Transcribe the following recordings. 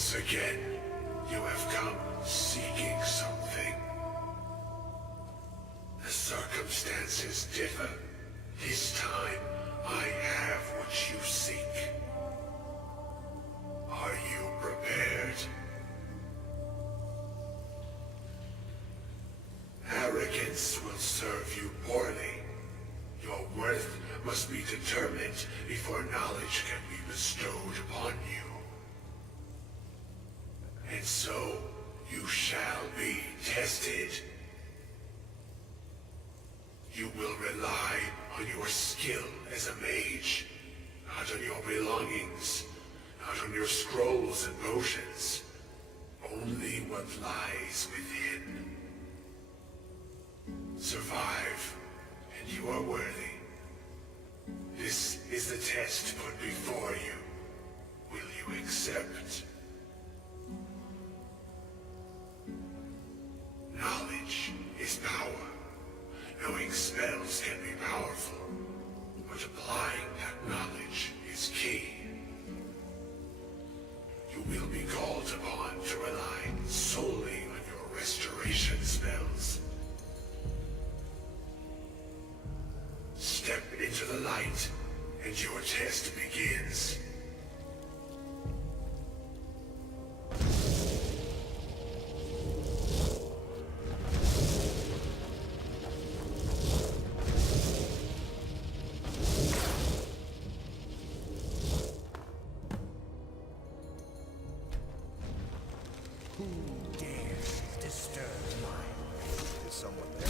Once again, you have come seeking something. The circumstances differ. This time, I have what you seek. Are you prepared? Arrogance will serve you poorly. Your worth must be determined before knowledge can be bestowed upon you. And so, you shall be tested. You will rely on your skill as a mage, not on your belongings, not on your scrolls and potions. Only what lies within. Survive, and you are worthy. This is the test put before you. Will you accept? Knowledge is power. Knowing spells can be powerful, but applying that knowledge is key. You will be called upon to rely solely on your restoration spells. Step into the light, and your test begins. Who dares disturb mine? Is someone there?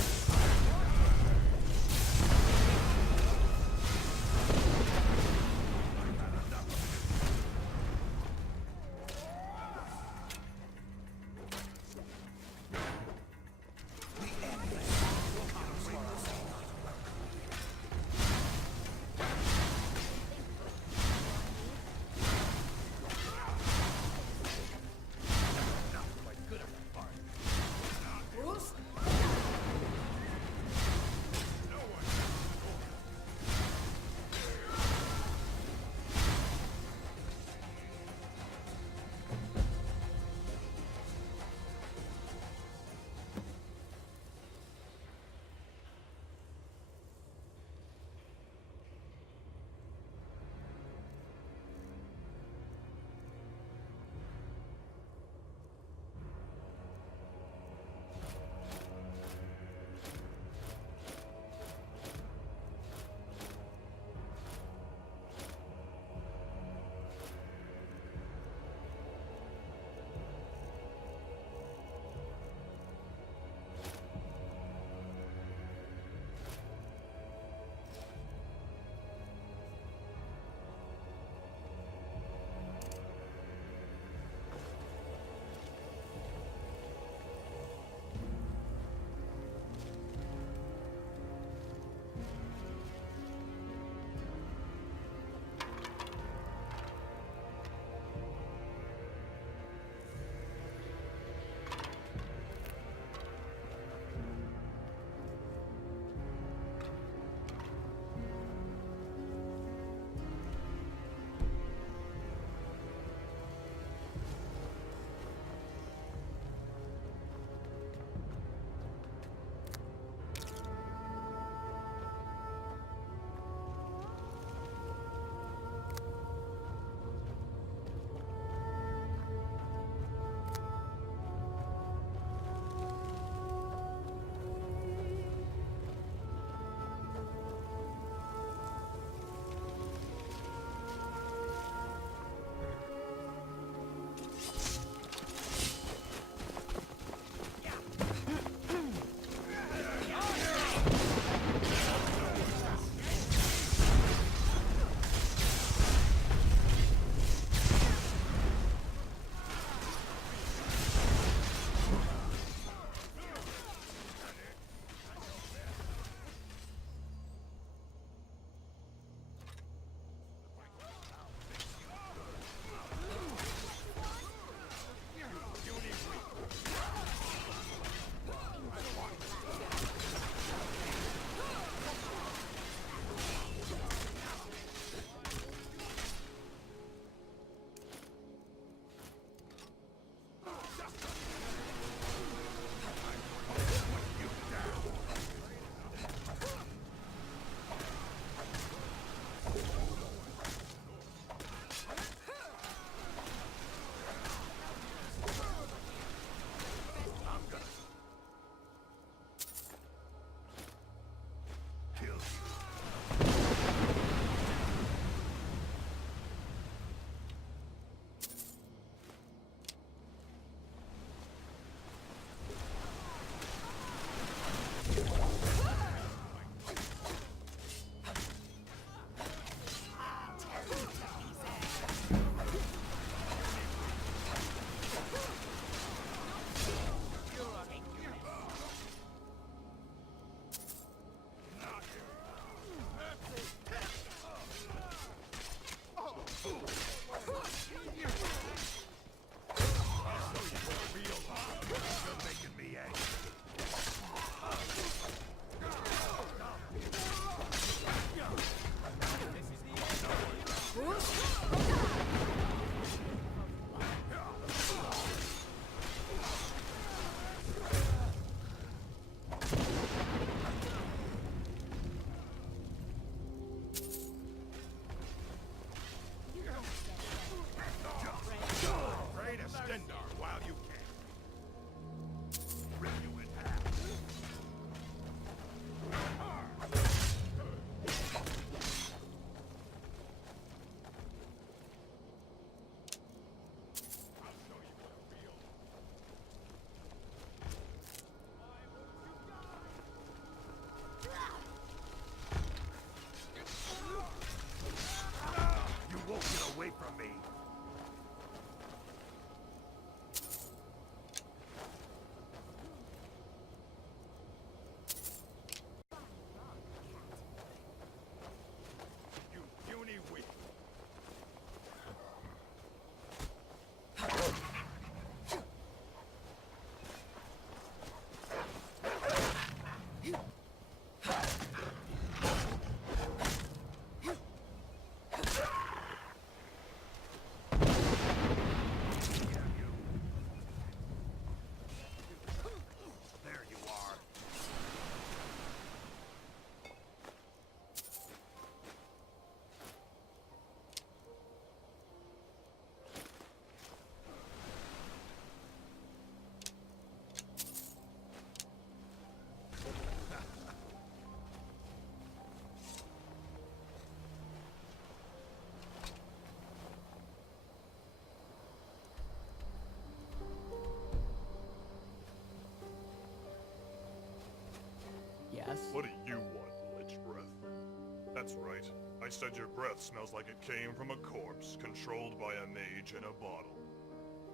said your breath smells like it came from a corpse controlled by a mage in a bottle.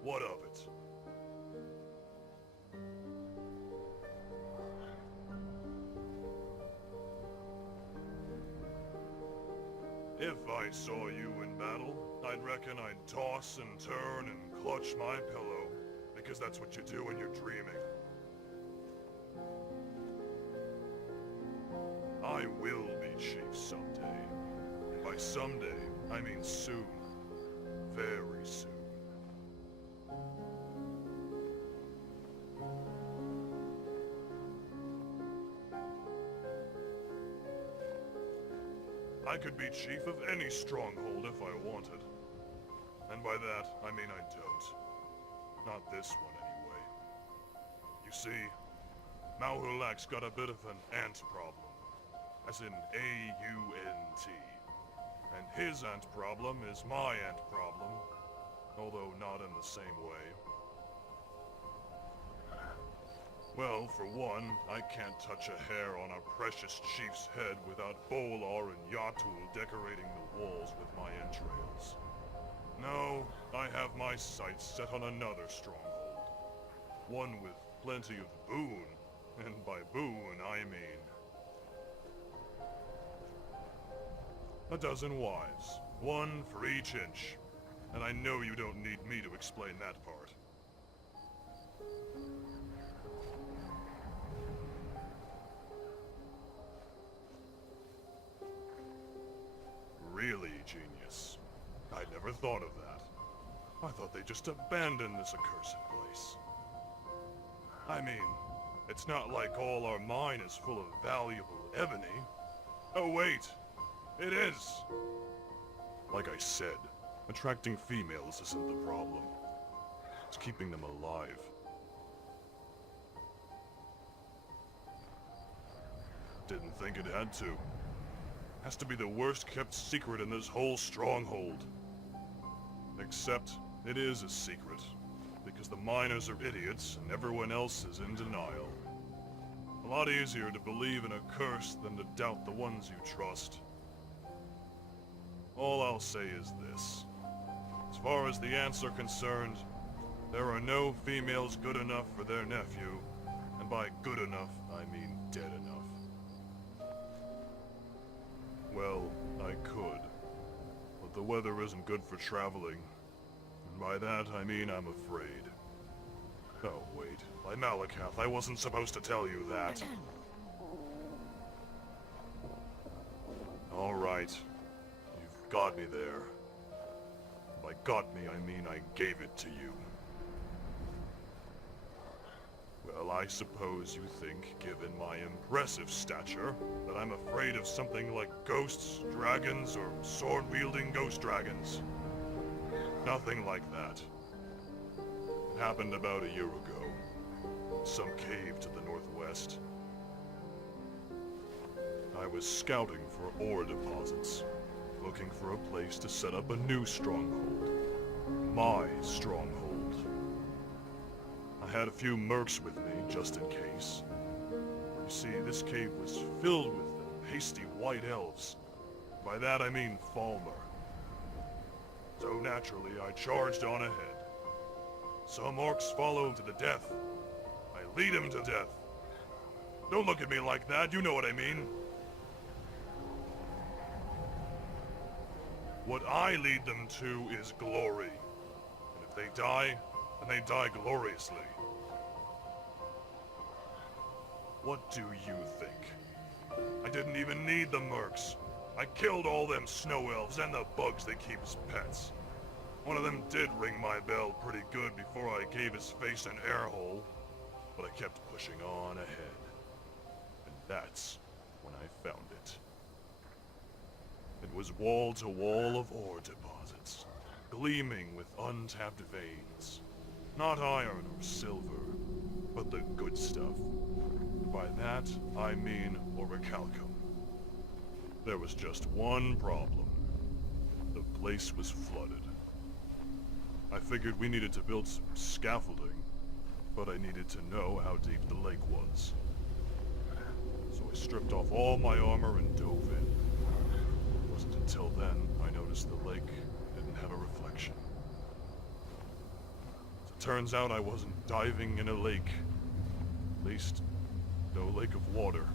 What of it? If I saw you in battle, I'd reckon I'd toss and turn and clutch my pillow, because that's what you do when you're dreaming. I will be chief someday. And by someday, I mean soon. Very soon. I could be chief of any stronghold if I wanted. And by that, I mean I don't. Not this one, anyway. You see, Mauhulak's got a bit of an ant problem. As in A-U-N-T. And his ant problem is my ant problem, although not in the same way. Well, for one, I can't touch a hair on our precious chief's head without Bolar and Yatul decorating the walls with my entrails. No, I have my sights set on another stronghold. One with plenty of boon, and by boon I mean a dozen wives, one for each inch. And I know you don't need me to explain that part. Really, genius. I never thought of that. I thought they just abandoned this accursed place. I mean, it's not like all our mine is full of valuable ebony. Oh wait, it is! Like I said, attracting females isn't the problem. It's keeping them alive. Didn't think it had to. Has to be the worst kept secret in this whole stronghold. Except, it is a secret. Because the miners are idiots and everyone else is in denial. A lot easier to believe in a curse than to doubt the ones you trust. All I'll say is this. As far as the ants are concerned, there are no females good enough for their nephew, and by good enough, I mean dead enough. Well, I could, but the weather isn't good for traveling, and by that I mean I'm afraid. Oh wait, by Malakath, I wasn't supposed to tell you that. Alright, you've got me there. By got me, I mean I gave it to you. Well, I suppose you think, given my impressive stature, that I'm afraid of something like ghosts, dragons, or sword-wielding ghost dragons. Nothing like that. It happened about a year ago. Some cave to the northwest. I was scouting for ore deposits, looking for a place to set up a new stronghold. My stronghold. I had a few mercs with me, just in case. You see, this cave was filled with pasty white elves. By that I mean Falmer. So naturally, I charged on ahead. Some orcs follow to the death. I lead them to death. Don't look at me like that, you know what I mean. What I lead them to is glory. And if they die, then they die gloriously. What do you think? I didn't even need the mercs. I killed all them snow elves and the bugs they keep as pets. One of them did ring my bell pretty good before I gave his face an air hole, but I kept pushing on ahead. And that's when I found it. It was wall to wall of ore deposits, gleaming with untapped veins. Not iron or silver, but the good stuff. By that, I mean orichalcum. There was just one problem. The place was flooded. I figured we needed to build some scaffolding, but I needed to know how deep the lake was. So I stripped off all my armor and dove in. wasn't until then I noticed the lake didn't have a reflection. As it turns out, I wasn't diving in a lake. At least, no lake of water.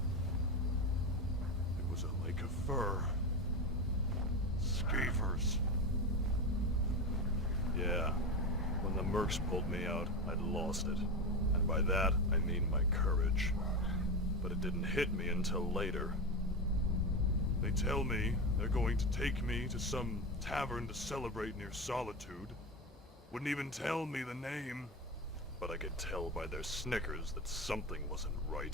It was a lake of fur. Skeevers. Yeah, when the mercs pulled me out, I'd lost it. And by that, I mean my courage. But it didn't hit me until later. They tell me they're going to take me to some tavern to celebrate near Solitude. Wouldn't even tell me the name. But I could tell by their snickers that something wasn't right.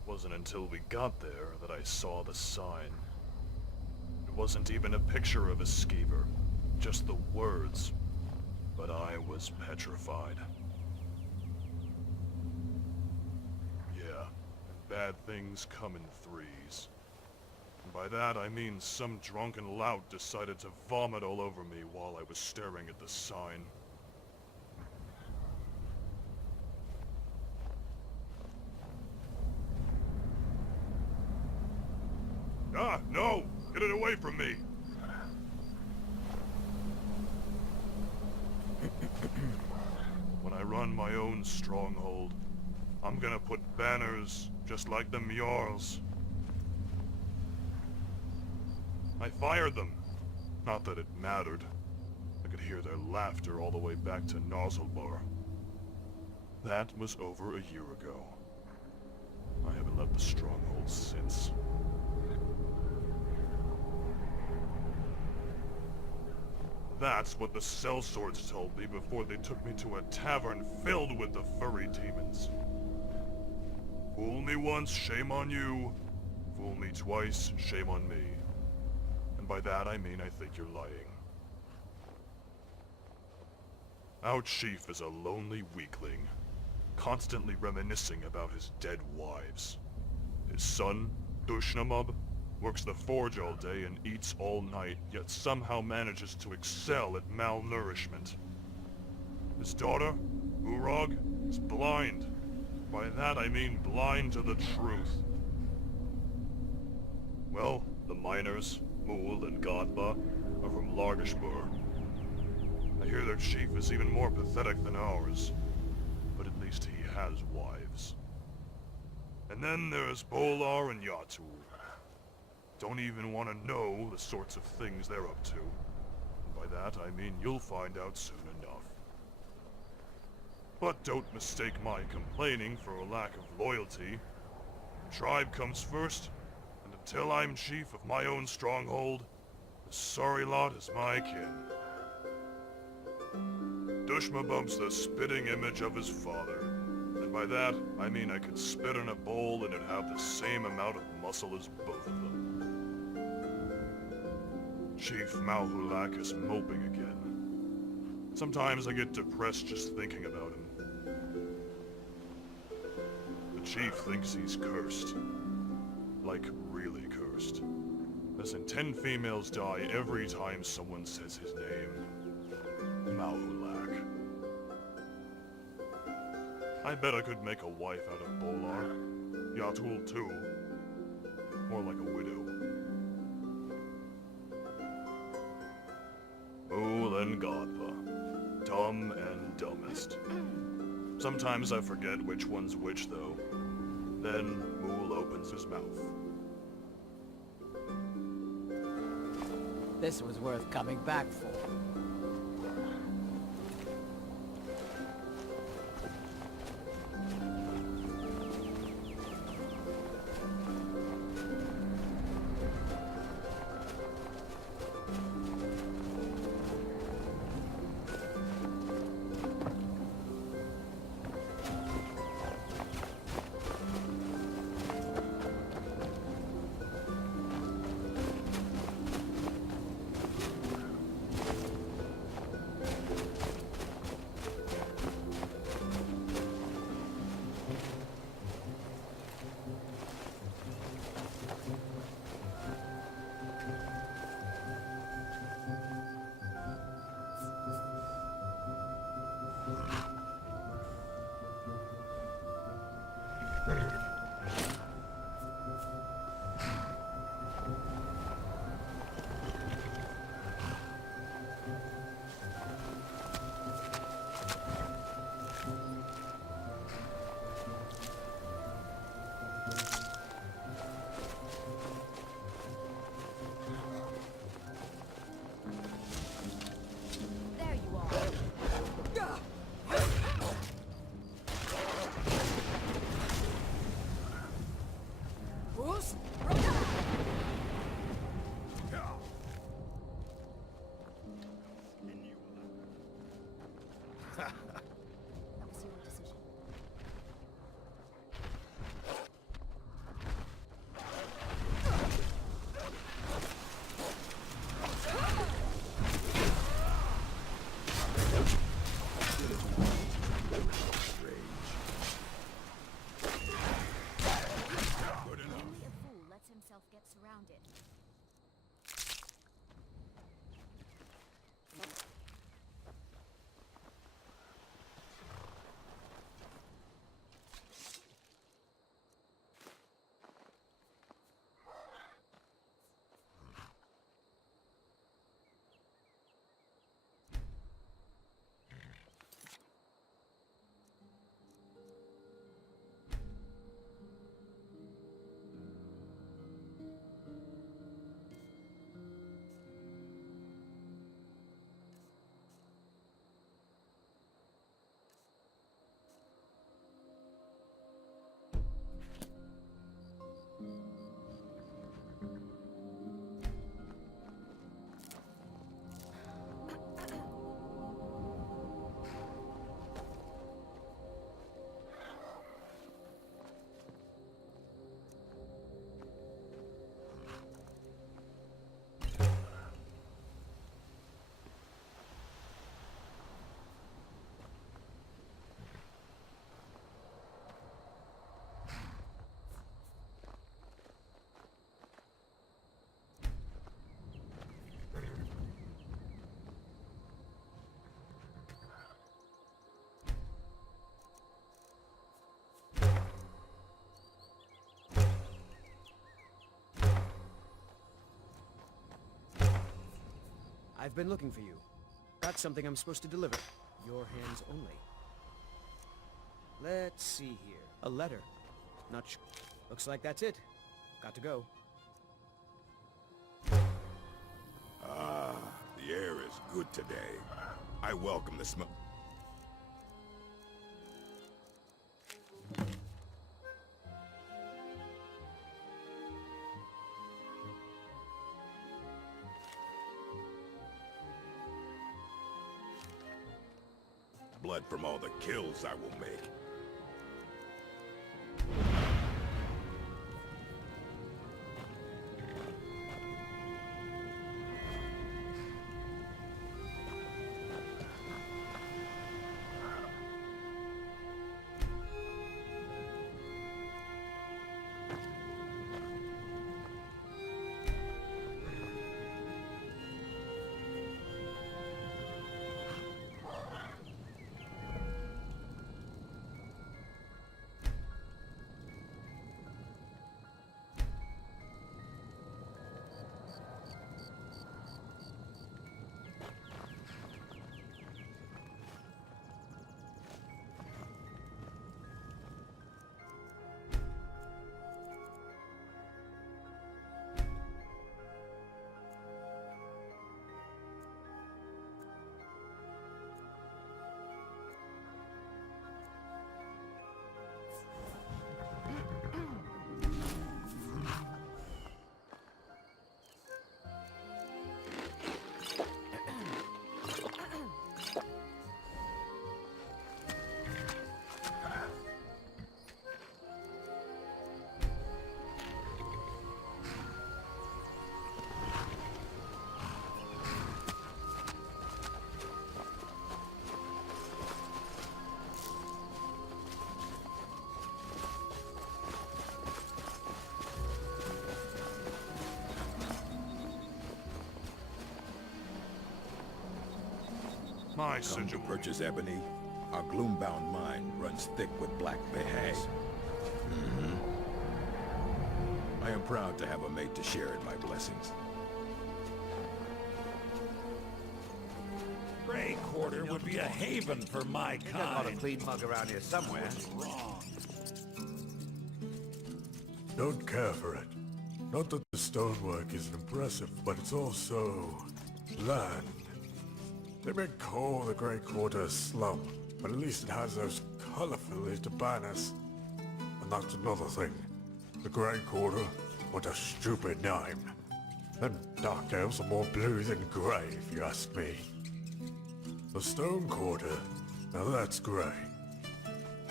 It wasn't until we got there that I saw the sign. It wasn't even a picture of a skeever, just the words. But I was petrified. Yeah, and bad things come in threes. And by that I mean some drunken lout decided to vomit all over me while I was staring at the sign. Ah, no! Get it away from me! When I run my own stronghold, I'm gonna put banners just like the Jarls. I fired them. Not that it mattered. I could hear their laughter all the way back to Nozzlebar. That was over a year ago. I haven't left the stronghold since. That's what the sellswords told me before they took me to a tavern filled with the furry demons. Fool me once, shame on you. Fool me twice, shame on me. And by that I mean I think you're lying. Our chief is a lonely weakling, constantly reminiscing about his dead wives. His son, Dushnamub, works the forge all day and eats all night, yet somehow manages to excel at malnourishment. His daughter, Urog, is blind. By that I mean blind to the truth. Well, the miners, Mool and Godba, are from Largashbur. I hear their chief is even more pathetic than ours, but at least he has wives. And then there's Bolar and Yatul. Don't even want to know the sorts of things they're up to. And by that, I mean you'll find out soon enough. But don't mistake my complaining for a lack of loyalty. The tribe comes first, and until I'm chief of my own stronghold, the sorry lot is my kin. Dushmabub's the spitting image of his father. And by that, I mean I could spit in a bowl and it'd have the same amount of muscle as both of them. Chief Malhulak is moping again. Sometimes I get depressed just thinking about him. The chief thinks he's cursed. Like, really cursed. As in 10 females die every time someone says his name. Malhulak. I bet I could make a wife out of Bolar. Yatul too. More like a widow. Mool and Godpa. Dumb and dumbest. Sometimes I forget which one's which, though. Then Mool opens his mouth. This was worth coming back for. That was your decision. Only a fool lets himself get surrounded. I've been looking for you. Got something I'm supposed to deliver. Your hands only. Let's see here. A letter. Not sure. Looks like that's it. Got to go. Ah, the air is good today. I welcome the smell. Blood from all the kills I will make. My Come to sigil. purchase ebony. Our gloom-bound mine runs thick with black bears. I am proud to have a mate to share in my blessings. Grey Quarter would be a haven for my Got a kind. clean mug around here somewhere. Don't care for it. Not that the stonework isn't impressive, but it's also bland. They may call the Great Quarter a slum, but at least it has those colorful tabanas. And that's another thing. The Great Quarter, what a stupid name. Them dark elves are more blue than grey, if you ask me. The Stone Quarter, Now that's great.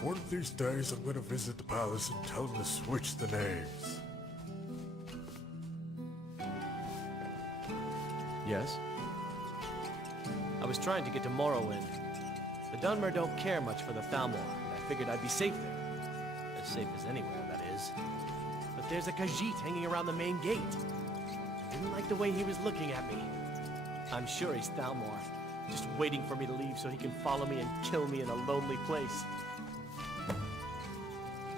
One of these days I'm gonna visit the palace and tell them to switch the names. Yes? I was trying to get to Morrowind. The Dunmer don't care much for the Thalmor, and I figured I'd be safe there. As safe as anywhere, that is. But there's a Khajiit hanging around the main gate. I didn't like the way he was looking at me. I'm sure he's Thalmor, just waiting for me to leave so he can follow me and kill me in a lonely place.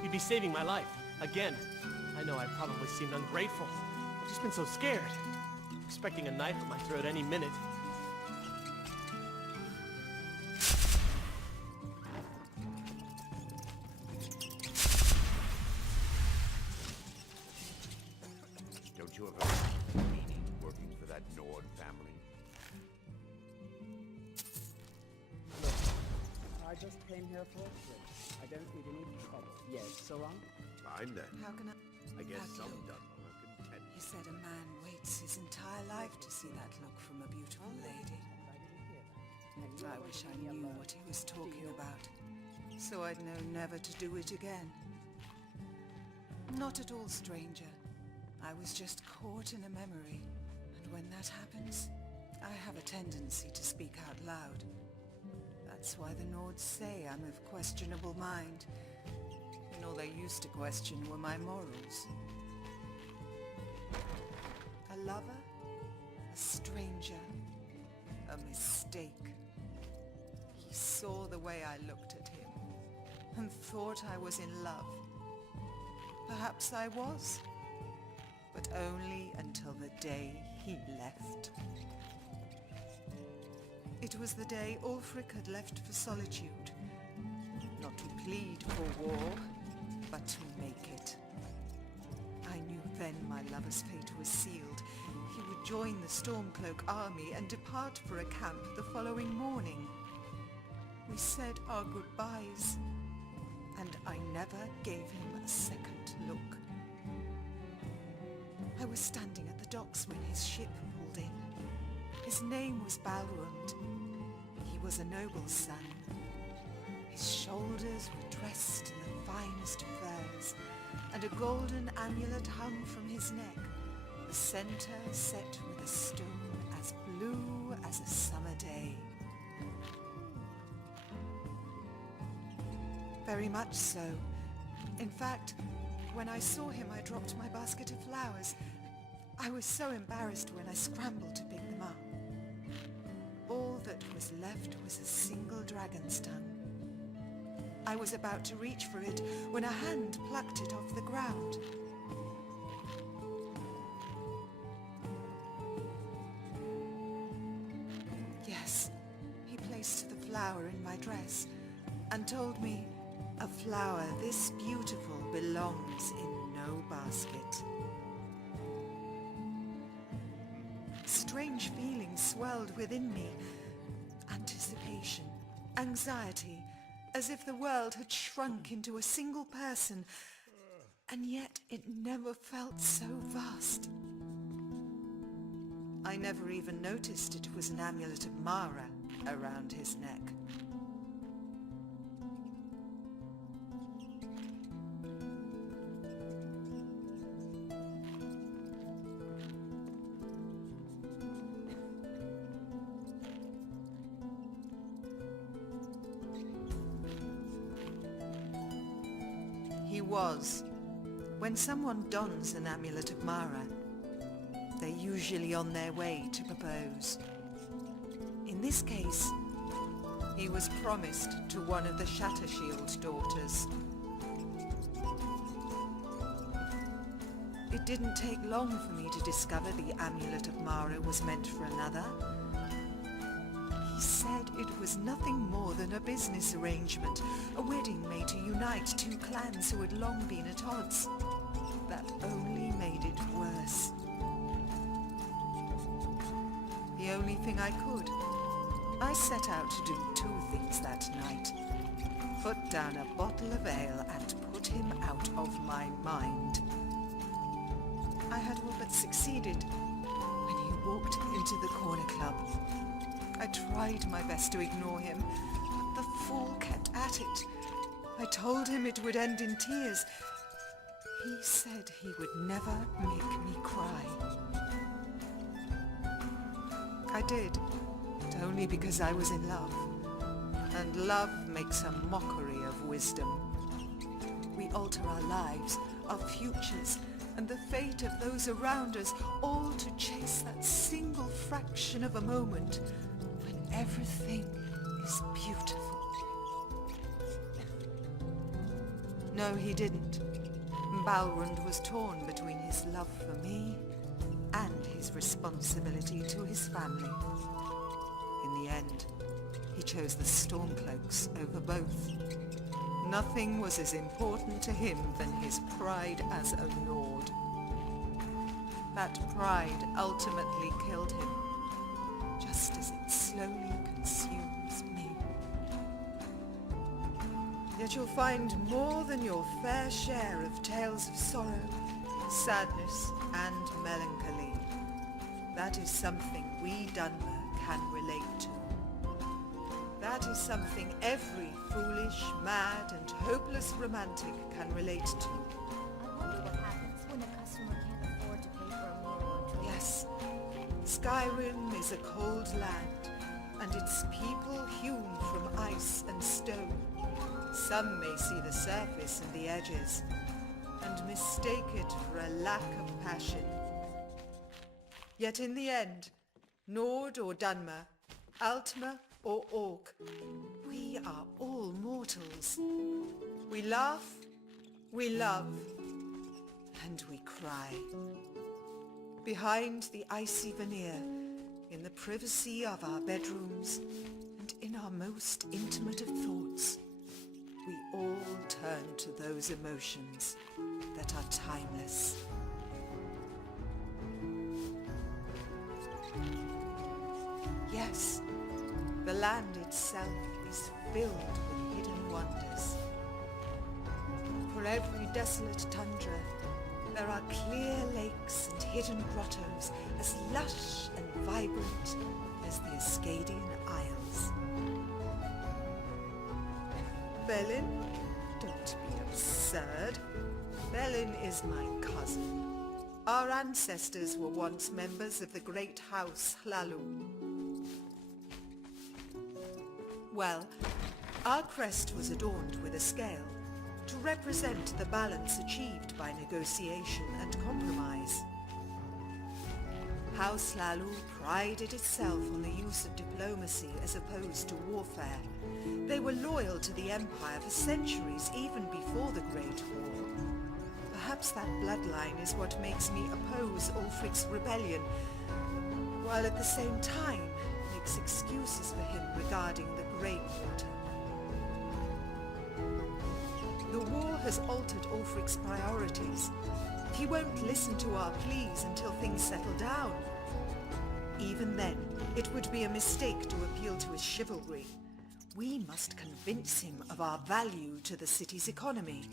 You'd be saving my life. Again. I know I probably seemed ungrateful. I've just been so scared. Expecting a knife at my throat any minute. Don't you have a meaning working for that Nord family? I just came here for a drink. I don't need any trouble. Yes, Sarang? Fine then. How can I guess how some can- Dunmer can tend. You said a man waits his entire life to see that look from a beautiful lady. I wish I knew what he was talking about, so I'd know never to do it again. Not at all, stranger. I was just caught in a memory, and when that happens, I have a tendency to speak out loud. That's why the Nords say I'm of questionable mind, and all they used to question were my morals. A lover, a stranger, a mistake. He saw the way I looked at him and thought I was in love. Perhaps I was, but only until the day he left. It was the day Ulfric had left for solitude, not to plead for war, but to make it. I knew then my lover's fate was sealed. He would join the Stormcloak army and depart for a camp the following morning. We said our goodbyes, and I never gave him a second look. I was standing at the docks when his ship pulled in. His name was Balrund. He was a noble's son. His shoulders were dressed in the finest of furs, and a golden amulet hung from his neck, the center set with a stone as blue as a summer day. Very much so. In fact, when I saw him, I dropped my basket of flowers. I was so embarrassed when I scrambled to pick them up. All that was left was a single dragon's tongue. I was about to reach for it when a hand plucked it off the ground. Yes, he placed the flower in my dress and told me, "A flower this beautiful belongs in no basket." Strange feelings swelled within me. Anticipation, anxiety, as if the world had shrunk into a single person, and yet it never felt so vast. I never even noticed it was an amulet of Mara around his neck. He was. When someone dons an amulet of Mara, they're usually on their way to propose. In this case, he was promised to one of the Shattershield daughters. It didn't take long for me to discover the amulet of Mara was meant for another. He said it was nothing more than a business arrangement, a wedding made to unite two clans who had long been at odds. That only made it worse. The only thing I could. I set out to do two things that night. Put down a bottle of ale and put him out of my mind. I had all but succeeded when he walked into the corner club. I tried my best to ignore him, but the about it. I told him it would end in tears. He said he would never make me cry. I did, but only because I was in love. And love makes a mockery of wisdom. We alter our lives, our futures, and the fate of those around us, all to chase that single fraction of a moment when everything is beautiful. No, he didn't. Balrond was torn between his love for me and his responsibility to his family. In the end, he chose the Stormcloaks over both. Nothing was as important to him than his pride as a Nord. That pride ultimately killed him, just as it slowly consumes me. Yet you'll find more than your fair share of tales of sorrow, sadness, and melancholy. That is something we Dunmer can relate to. That is something every foolish, mad, and hopeless romantic can relate to. I wonder what happens when a customer can't afford to pay for a meal or drink. Yes, Skyrim is a cold land, and its people hewn from ice and stone. Some may see the surface and the edges, and mistake it for a lack of passion. Yet in the end, Nord or Dunmer, Altmer or Orc, we are all mortals. We laugh, we love, and we cry. Behind the icy veneer, in the privacy of our bedrooms, and in our most intimate of thoughts, we all turn to those emotions that are timeless. Yes, the land itself is filled with hidden wonders. For every desolate tundra, there are clear lakes and hidden grottos as lush and vibrant as the Ascadian Isles. Belin? Don't be absurd. Belin is my cousin. Our ancestors were once members of the great house Hlalu. Well, our crest was adorned with a scale to represent the balance achieved by negotiation and compromise. House Hlalu prided itself on the use of diplomacy as opposed to warfare. They were loyal to the Empire for centuries, even before the Great War. Perhaps that bloodline is what makes me oppose Ulfric's rebellion, while at the same time makes excuses for him regarding the Greywater. The war has altered Ulfric's priorities. He won't listen to our pleas until things settle down. Even then, it would be a mistake to appeal to his chivalry. We must convince him of our value to the city's economy.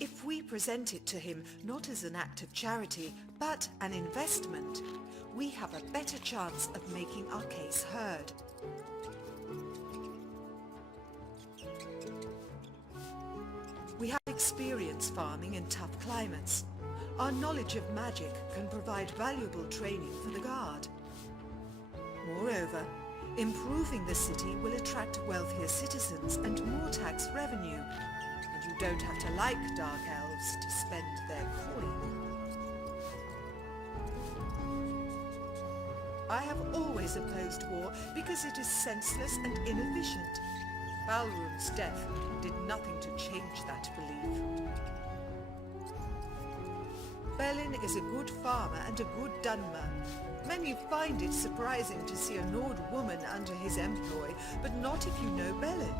If we present it to him not as an act of charity, but an investment, we have a better chance of making our case heard. We have experience farming in tough climates. Our knowledge of magic can provide valuable training for the Guard. Moreover, improving the city will attract wealthier citizens and more tax revenue, and you don't have to like Dark Elves to spend their coin. I have always opposed war because it is senseless and inefficient. Balrog's death did nothing to change that belief. Belin is a good farmer and a good Dunmer. Many find it surprising to see a Nord woman under his employ, but not if you know Belin.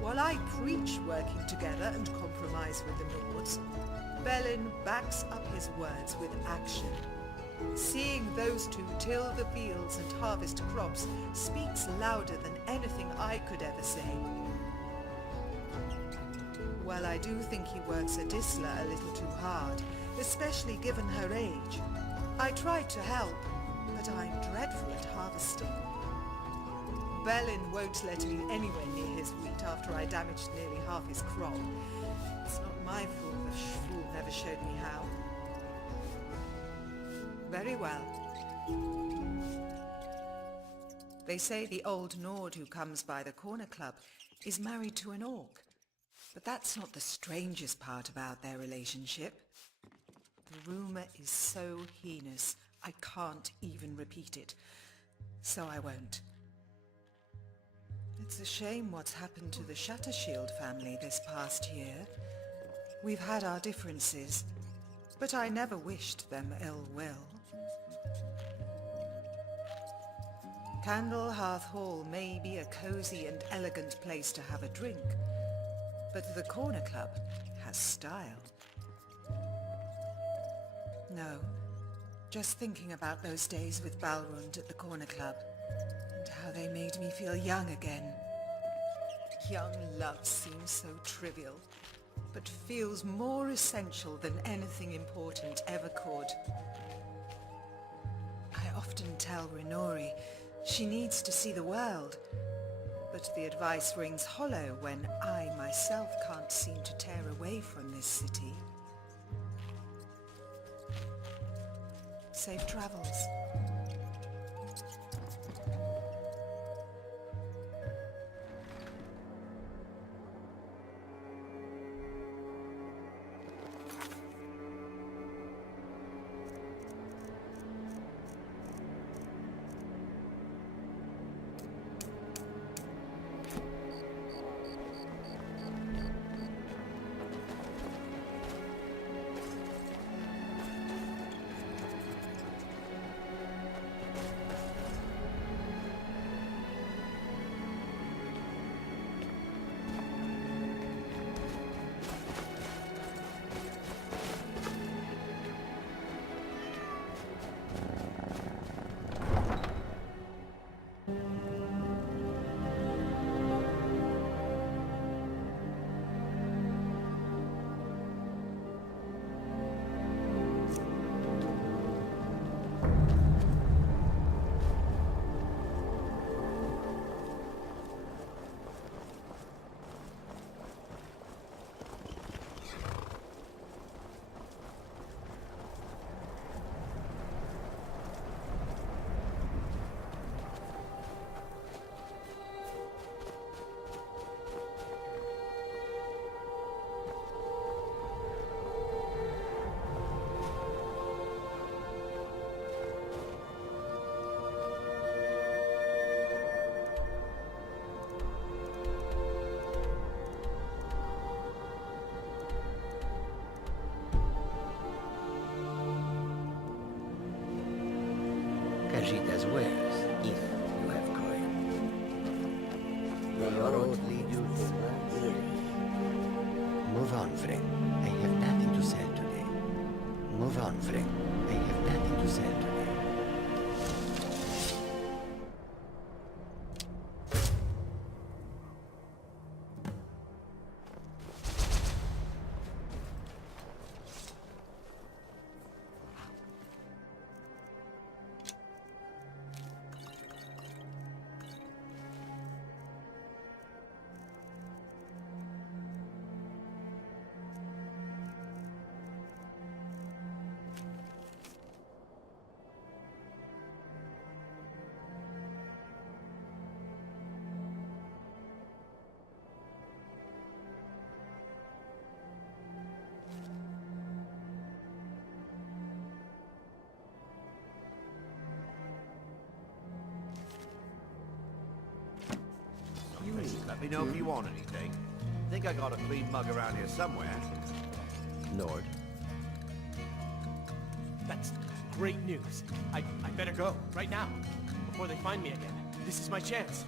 While I preach working together and compromise with the Nords, Belin backs up his words with action. Seeing those two till the fields and harvest crops speaks louder than anything I could ever say. Well, I do think he works Adisla a little too hard, especially given her age. I tried to help, but I'm dreadful at harvesting. Belin won't let me anywhere near his wheat after I damaged nearly half his crop. It's not my fault the fool never showed me how. Very well. They say the old Nord who comes by the corner club is married to an orc. But that's not the strangest part about their relationship. The rumor is so heinous, I can't even repeat it. So I won't. It's a shame what's happened to the Shattershield family this past year. We've had our differences, but I never wished them ill will. Candlehearth Hall may be a cozy and elegant place to have a drink, but the Corner Club has style. No, just thinking about those days with Balrund at the Corner Club, and how they made me feel young again. Young love seems so trivial, but feels more essential than anything important ever could. I often tell Renori she needs to see the world, but the advice rings hollow when I myself can't seem to tear away from this city. Safe travels. Kajita's wares, if you have coin. The road leads to the Move on, friend. I have nothing to sell today. Move on, friend. I have nothing to sell today. Let me know if you want anything. Think I got a clean mug around here somewhere. Nord. That's great news. I better go, right now, before they find me again. This is my chance.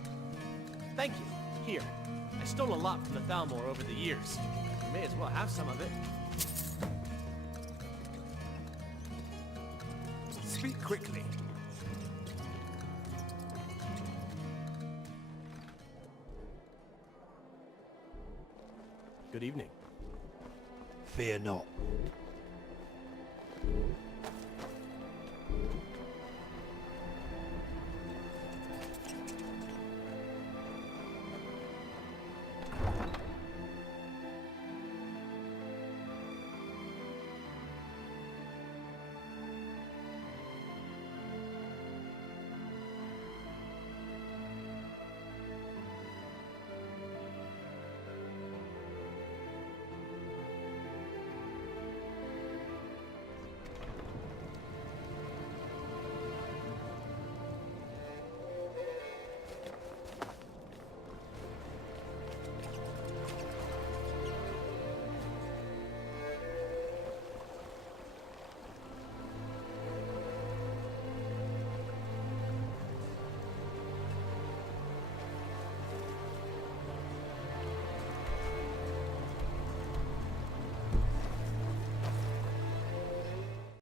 Thank you. Here. I stole a lot from the Thalmor over the years. You may as well have some of it. Speak quickly. Good evening. Fear not.